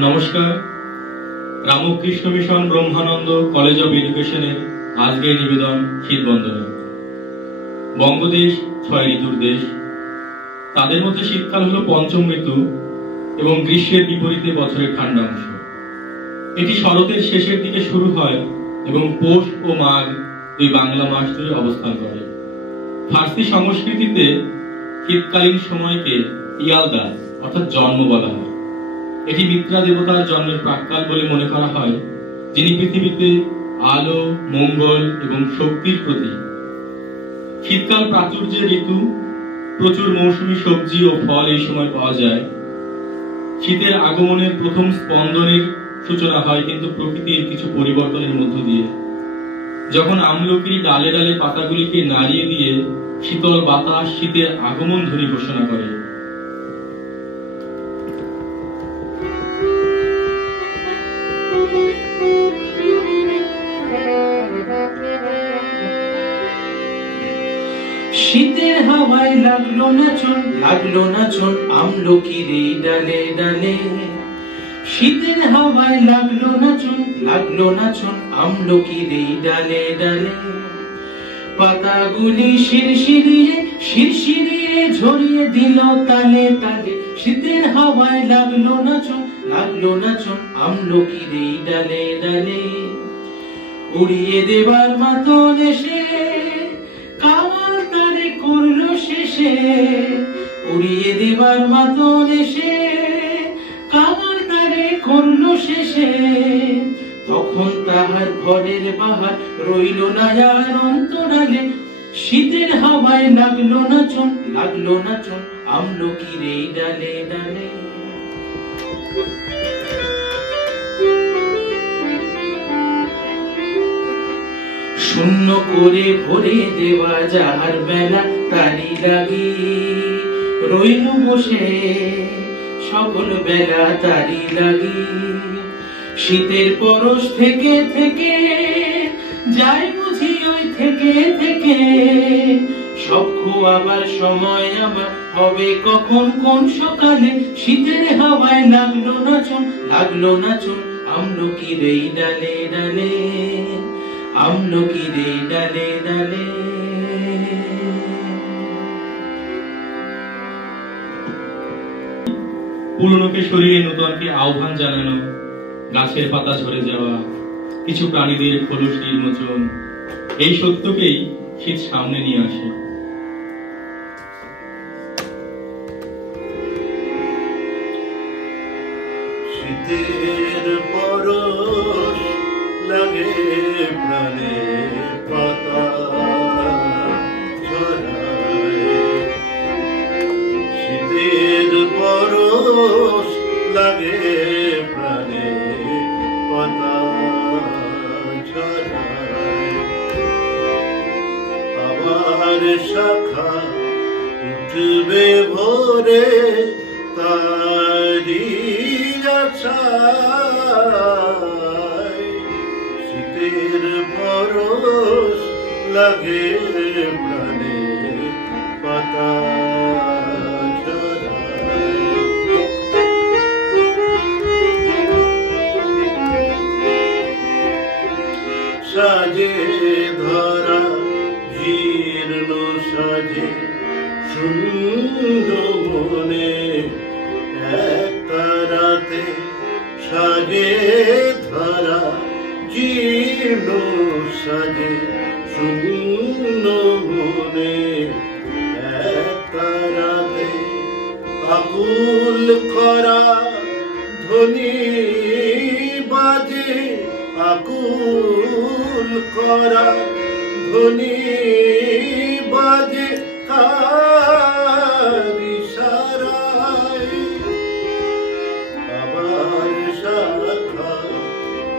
নমস্কার। Ramakrishna mission Brahmananda college of এডুকেশনের আজকের নিবেদন শীতবন্দনা। বঙ্গদেশ ৬ ঋতুর দেশ, তাদের মধ্যে শীতকাল হলো পঞ্চম ঋতু এবং গ্রীষ্মের বিপরীতে বছরের ঠান্ডা অংশ। এটি শরতের শেষের দিকে শুরু হয় এবং পৌষ ও মাঘ দুই বাংলা মাস জুড়ে অবস্থান করে। ফার্সি সংস্কৃতিতে শীতকালীন সময়কে ইয়ালদা অর্থাৎ জন্ম বলা হয়। এটি মিত্রা দেবতার জন্মের প্রাক্কাল বলে মনে করা হয়, যিনি পৃথিবীতে আলো, মঙ্গল এবং শক্তির প্রতীক। শীতকাল প্রাচুর্যের ঋতু, প্রচুর মৌসুমী সবজি ও ফল এই সময় পাওয়া যায়। শীতের আগমনের প্রথম স্পন্দনের সূচনা হয় কিন্তু প্রকৃতির কিছু পরিবর্তনের মধ্য দিয়ে। যখন আমলকি ডালে ডালে পাতাগুলিকে নাড়িয়ে দিয়ে শীতল বাতাস শীতের আগমন ধ্বনি ঘোষণা করে। শীতের হাওয়ায় লাগলো না চুন আমলকির এই ডালে ডালে। শীতের হাওয়ায় লাগলো না চুন আমলকির এই ডালে ডালে। পাতাগুলি শিরশিরিয়ে ঝরিয়ে দিল তালে তালে। শীতের হাওয়ায় লাগলো না চুন আমলকির এই ডালে ডালে। উড়িয়ে দেবার মাতন এসে কামাল তারে করলো শেষে। উড়িয়ে দেবার মাতন এসে কামাল তারে করলো শেষে। তখন তাহার ঘরের বাহার রইল না আর অন্তরালে। শীতের হাওয়ায় লাগলো না চুন আমলকির এই ডালে ডালে। শূন্য করে ভরে দেওয়া যাহার বেলা তারি লাগি রইল বসে সকল বেলা তারি লাগি। শীতের পরশ থেকে থেকে যাই বুঝি ওই থেকে থেকে। সব খোয়াবার সময় আমার হবে কখন কোন সকালে। শীতের হাওয়ায় লাগলো না চুন আমলকির এই ডালে ডালে। আমলকির এই ডালে ডালে। পুরনোকে সরিয়ে নতুনকে আহ্বান জানানো, গাছের পাতা ঝরে যাওয়া, কিছু প্রাণীদের খোলস নির্মোচন, এই সত্যকেই শীত সামনে নিয়ে আসে। শীতের পরশ লাগে প্রাণে পাতা ঝরায়। শীতের পরশ লাগে প্রাণে পাতা ঝরায়। আবার শাখা উঠবে ভোরে তারি আশায়। শীতের পরশ লাগে প্রাণে পাতা ঝরায়। সাজে ধরা জীর্ণ সাজে শূন্য মনে একটা রাতে। সাজে ধরা জীর্ণ সাজে শূন্য মনে একটা রাতে। আকুল খরা ধ্বনি বাজে আকুল খরা ধ্বনি বাজে কার ইশারায়। আবার শাখা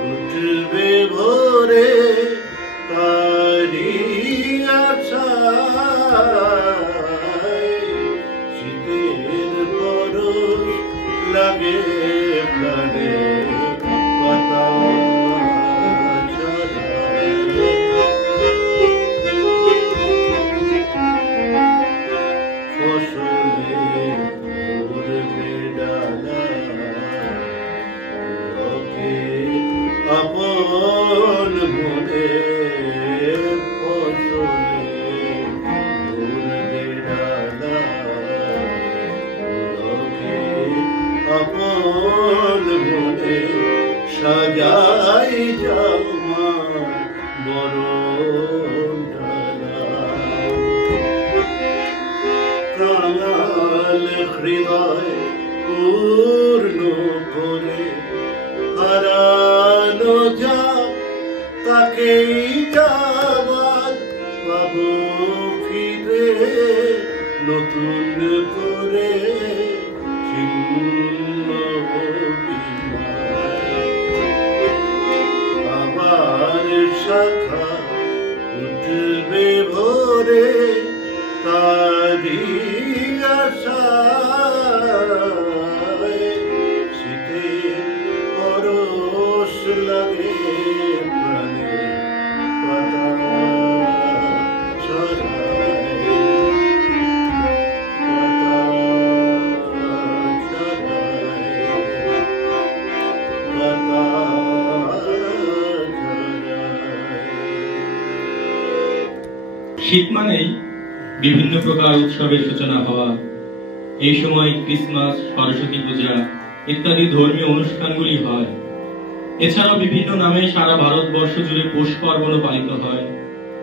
উঠবে ভোরে তারি আশায়। শীতের পরশ লাগে প্রাণে পাতা ঝরায়। আপন মনে ফসলে ভুলবে ডালা পুলকে আপন মনে সাজাই জামা বরণ ডালা কাঙাল হৃদয় পূর্ণ করে হারানো যা তাকেই যাবার পাবো ফিরে নতুন করে ছিন্ন আবার শাখা উঠবে ভোরে তারি আশায় শীতে পরশ লাগে প্রাণে পাতা ছড়ায় পাতা ছড়ায় পাতা শীত মানেই বিভিন্ন প্রকার উৎসবের সূচনা হওয়া। এই সময় ক্রিসমাস, সরস্বতী পূজা ইত্যাদি ধর্মীয় অনুষ্ঠানগুলি হয়। এছাড়াও বিভিন্ন নামে সারা ভারতবর্ষ জুড়ে পৌষ পার্বণও পালিত হয়।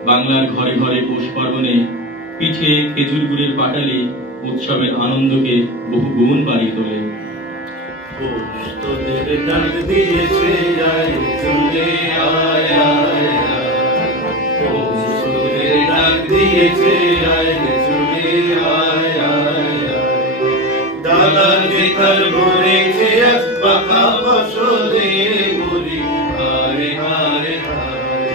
বাংলার ঘরে ঘরে পৌষ পার্বণে পিঠে, খেজুর গুড়ের পাটালি উৎসবের আনন্দকে বহু গুণ বাড়িয়ে তোলে। তোদের ডাক দিয়েছে আয় চলে আয় আয় তোদের ডাক দিয়েছে আয় চলে আয় আয় ডালা বেকার ভরেছে আজ পাকা ফসলে মরি হায় হায় হায়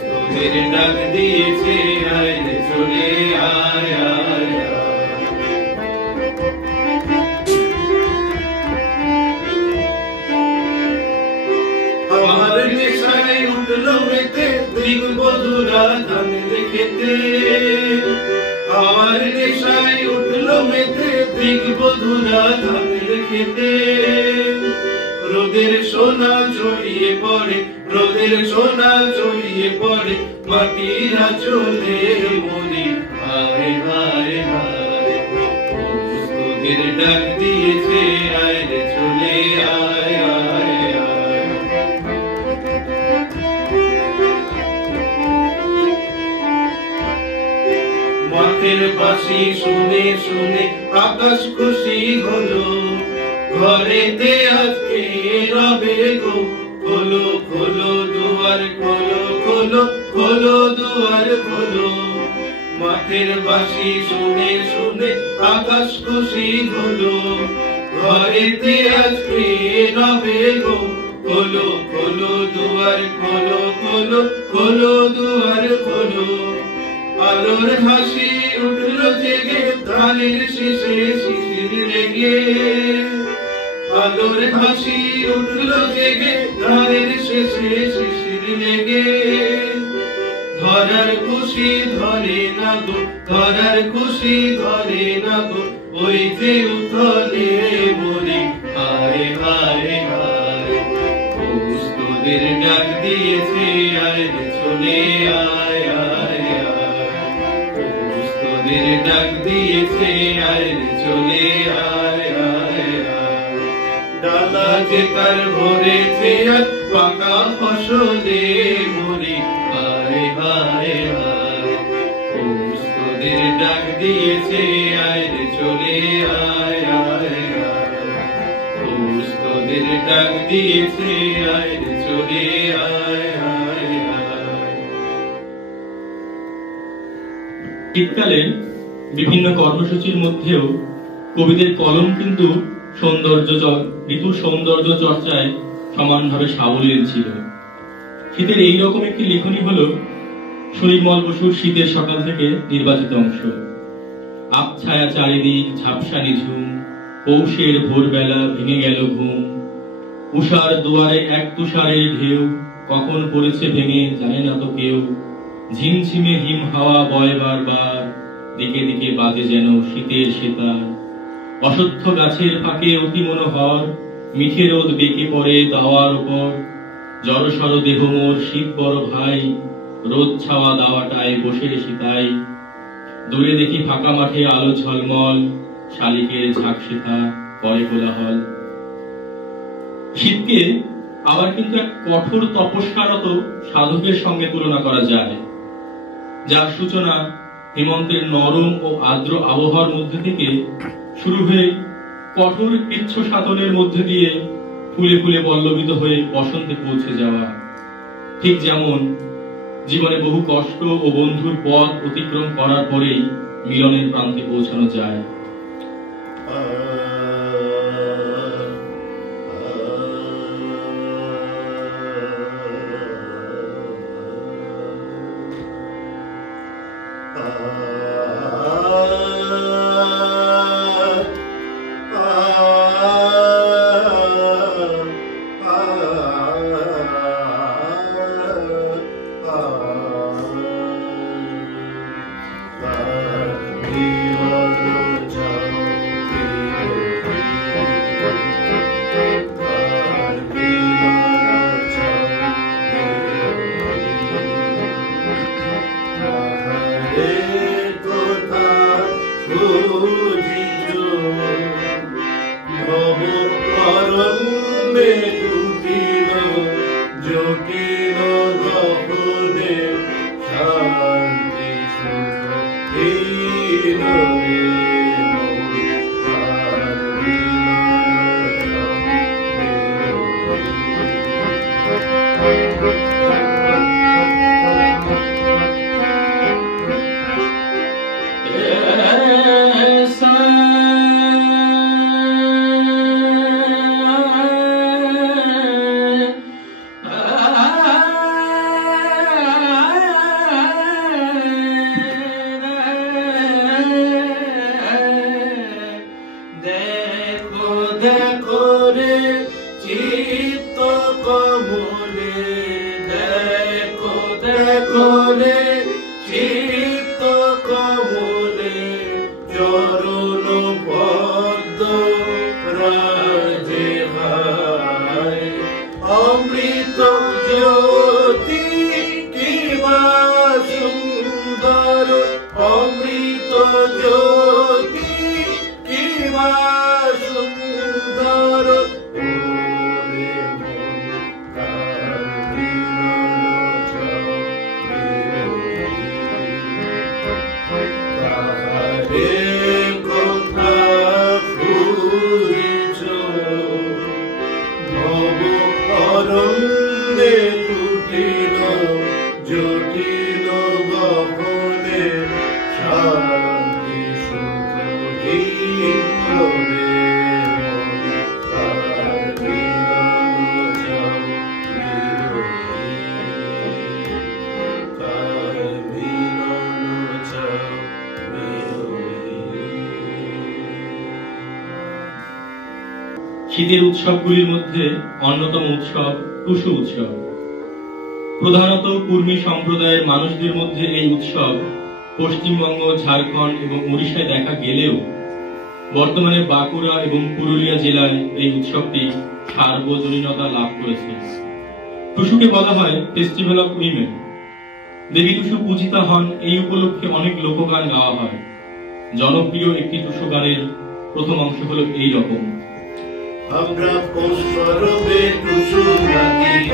তোদের ডাক দিয়েছে আয় চলে আয় আয় আমার নেশায় উঠলো মেতে দিক বধুরা ধান রেখেতে আমার নেশায় উঠলো মেতে দিক বধুরা ধান রেখেতে রোদের সোনা ছড়িয়ে পড়ে রোদের সোনা ছড়িয়ে পড়ে মাটিরা চলে মরি হায় হায় হায় তোদের ডাক দিয়েছে আয় রে চলে আয় আয় মাঠের বাঁশি শুনে শুনে আকাশ খুশি হলো ঘরেতে আজকে রবে গো খোলো খোলো দুয়ার খোলো খোলো খোলো দুয়ার খোলো মাঠের বাঁশি শুনে শুনে আকাশ খুশি হলো ঘরেতে আজকে রবে গো খোলো খোলো দুয়ার খোলো খোলো খোলো দুয়ার খোলো আলোর হাসি উঠলো জেগে ধানের শেষে শিশির লেগে আলোর হাসি উঠলো জেগে ধানের শেষে শিশির লেগে ধরার খুশি ধরে না গো ধরার খুশি ধরে না গো ওই যে উথলে মরি হায় হায় হায় তোদের ডাক দিয়েছে আয় চলে আয় আয় তোদের ডাক দিয়েছে আয় চলে আয় আয় ডালা যে তার ভরেছে আজ পাকা ফসলে মরি হায় হায় হায় তোদের ডাক দিয়েছে আয় চলে আয় আয় তোদের ডাক দিয়েছে আয় চলে আয় আয় শীতকালে বিভিন্ন কর্মসূচির মধ্যেও কবিদের কলম কিন্তু ঋতুর সৌন্দর্য চর্চায় সমানভাবে সাবলীল ছিল। শীতের এইরকম একটি লেখনী হল সুনির্মল বসুর শীতের সকাল থেকে নির্বাচিত অংশ। আবছায়া চারিদিক ঝাপসা নিঝুম, পৌষের ভোরবেলা ভেঙে গেল ঘুম, উষার দুয়ারে এক তুষারের ঢেউ, কখন পড়েছে ভেঙে জানে না তো কেউ, ঝিমঝিমে হিম হাওয়া বয় বারবার, দিকে দিকে বাজে যেন শীতের সেতার, অশ্বত্থ গাছের ফাঁকে অতি মনোহর, মিঠে রোদ বেঁকে পড়ে দাওয়ার উপর, জড়সড় দেহ মোর শীত বড় ভাই, রোদ ছাওয়া দাওয়াটায় বসে সীতাই। দূরে দেখি ফাঁকা মাঠে আলো ঝলমল, শালিকের ঝাঁক শেখা করে কোলাহল। শীতকে আবার কিন্তু এক কঠোর তপস্যারত সাধকের সঙ্গে তুলনা করা যায়, যার সূচনা হেমন্তের নরম ও আর্দ্র আবহাওয়ার মধ্যে থেকে শুরু হয়ে কঠোর কৃচ্ছ সাধনের মধ্যে দিয়ে ফুলে ফুলে পল্লবিত হয়ে বসন্তে পৌঁছে যাওয়া। ঠিক যেমন জীবনে বহু কষ্ট ও বন্ধুর পথ অতিক্রম করার পরেই মিলনের প্রান্তে পৌঁছানো যায়। শীতের উৎসবগুলির মধ্যে অন্যতম উৎসব টুসু উৎসব। প্রধানত কুর্মী সম্প্রদায়ের মানুষদের মধ্যে এই উৎসব পশ্চিমবঙ্গ, ঝাড়খণ্ড এবং উড়িষ্যায় দেখা গেলেও বর্তমানে বাঁকুড়া এবং পুরুলিয়া জেলায় এই উৎসবটি সার্বজনীনতা লাভ করেছে। টুসুকে বলা হয় ফেস্টিভ্যাল অফ উইমেন। দেবী টুসু পূজিতা হন, এই উপলক্ষে অনেক লোকগান গাওয়া হয়। জনপ্রিয় একটি টুসু গানের প্রথম অংশ হলো এই রকম। আমরা পৌষ পরবে টুসু গাইব,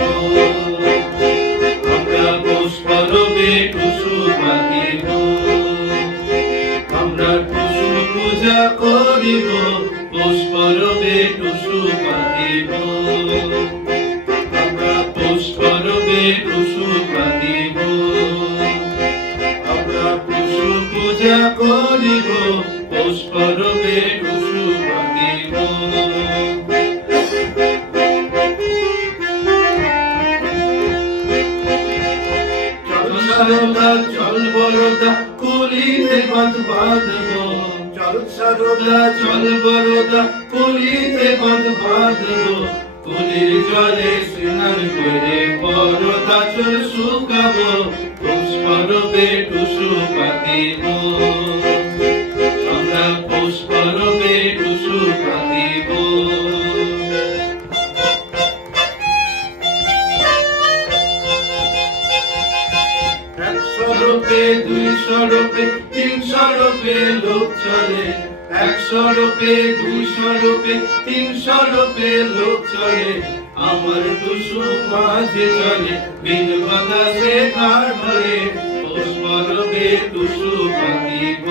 আমরা পৌষ পরবে টুসু গাইব, আমরা টুসু পূজা করিব, পৌষ পরবে টুসু গাইব, আমরা পৌষ পরবে টুসু গাইব, আমরা টুসু পূজা করিব, পৌষ পরবে টুসু গাইব। চল বরদা কলিতে বাঁধ বাঁধব, চল সারদা চল বরদা কলিতে বাঁধ বাঁধব, কলির জলে স্নান করে বরদা চল শুকাব, পৌষ পরবে টুসু পাতিব, আমরা পৌষ পরবে টুসু পাতিব। রূপে 200 রূপে 300 রূপে লোক চলে 100 রূপে 200 রূপে 300 রূপে লোক চলে আমার টুসু মাঝে চলে বিন বাতাসে কার ধরে পুষ্পরবে টুসু পাতিব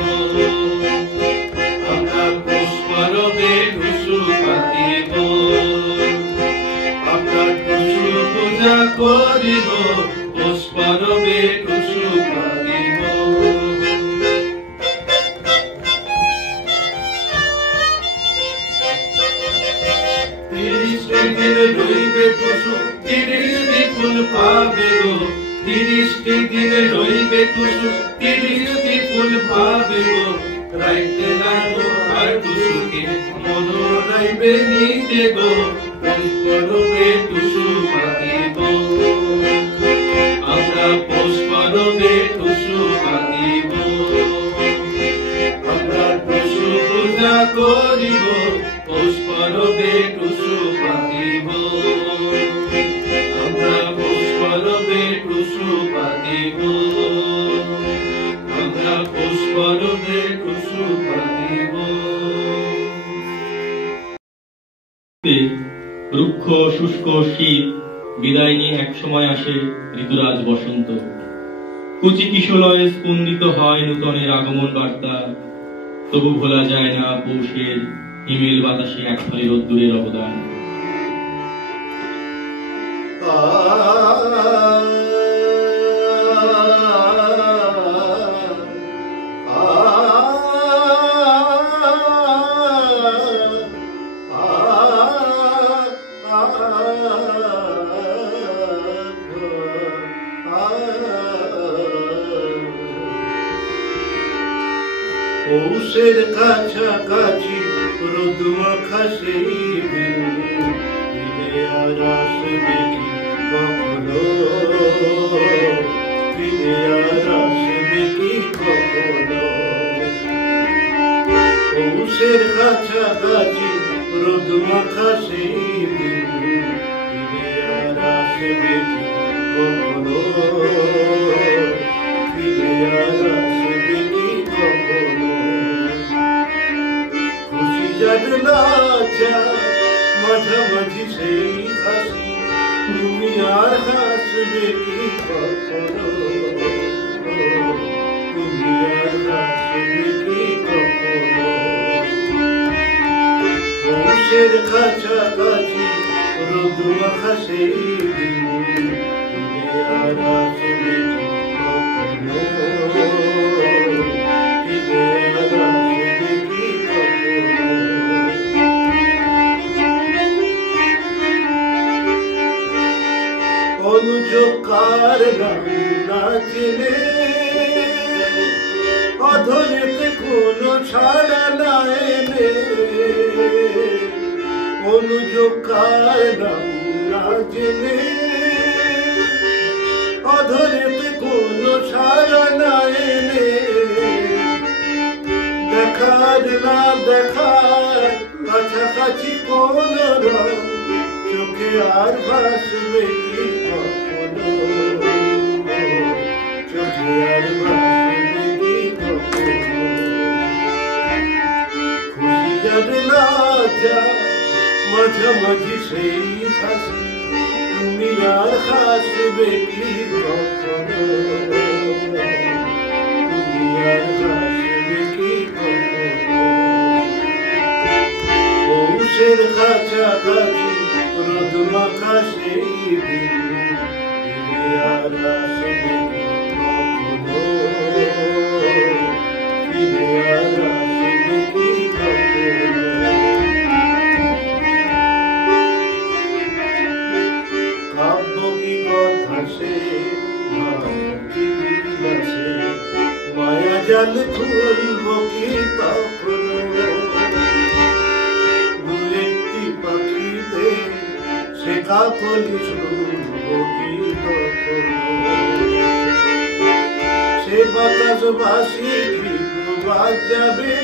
আমরা পুষ্পরবে টুসু পাতিব আমরা টুসু পূজা করিব পুষ্পরবে টুসু পাতিব রইবে টুসু 30টি ফুল পাবে গো 30টি দিন রইবে টুসু 30টি ফুল পাবে গো রাইতে লাগো আর টুসুকে মন রাইবে নিতে গো পুষ্পরবে টুসু পাতিব আমরা পুষ্পরবে টুসু পাতিব আমরা টুসু পূজা করিব পুষ্পরবে টুসু পাতিব আমরা পুষ্পরবে টুসু পাতিব আমরা পুষ্পরবে টুসু পাতিব রুক্ষ শুষ্ক শীত বিদায় নিয়ে এক সময় আসে ঋতুরাজ বসন্ত কুচি কিশলয়ে স্পন্দিত হয় নূতনের আগমন বার্তা তবু ভোলা যায় না পৌষের হিমেল বাতাসে এক ফালি রোদ্দুরের অবদান পৌষের কাছাকাছি রোদ মাখা সেই ফিরে আর আসবে কি কখনো ফিরে আর আসবে কি কখনো পৌষের কাছাকাছি রোদ মাখা সেই ফিরে আর আসবে কি কখনো ফিরে আর আসবে কি কখনো মাঝামাঝি সেই হাসি তুমি আর হাসবে কি কখনো তুমি আর হাসবে কি কখনো পৌষের কাছাকাছি রোদ মাখা সেই তুমি আর হাসবে কি কখনো তুমি আর হাসবে কি কখনো অনুযোগকার না চিনে অধরেতে কোনো ছাড়া না এনে অনুযোগকার না চিনে অধরেতে কোনো ছাড়া না এনে দেখার না দেখার কাছাকাছি কোন রং চোখে আর ভাসবে কি কখনো চোখে আর ভাসবে কি কখনো খুশি যাবে না যা মাঝামাঝি সেই হাসি তুমি আর হাসবে কি কখনো তুমি আর হাসবে কি কখনো পৌষের কাছাকাছি রোদ মাখা সেই ফিরে আর আসবে কি কখনো ফিরে আর আসবে কি কখনো কাব্য কি কথা সে কি বিলাসে মায়া জাল খুলব কি কখনো পাখিতে সে কাকলি শুনবো কি কখনো সে বাতাস বাসি কি বাজাবে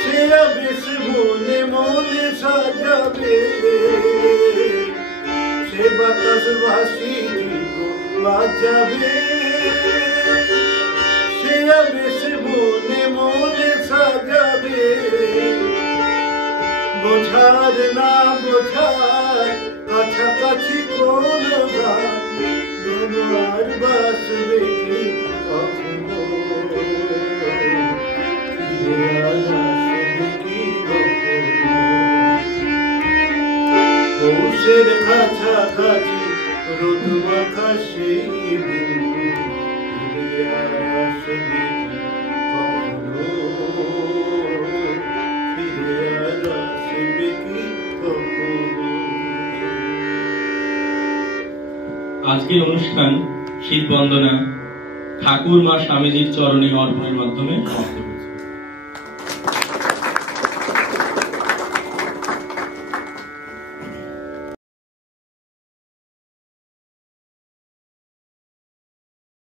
সে আবেশ মনে মনে সাজাবে সে বাতাস বাসি কি আজ যাবে সে বেশি মনে মনে সাজাবে বোঝার না বোঝার কাছাকাছি কোনো গান আর বাসবে কি কখনো পৌষের কাছাকাছি রোদ মাখা সেই দিন ফিরে আসবে কি কখনো ফিরে আসবে কি কখনো। আজকের অনুষ্ঠান শীত বন্দনা ঠাকুর মা স্বামীজির চরণে অর্পণের মাধ্যমে সমাপ্ত।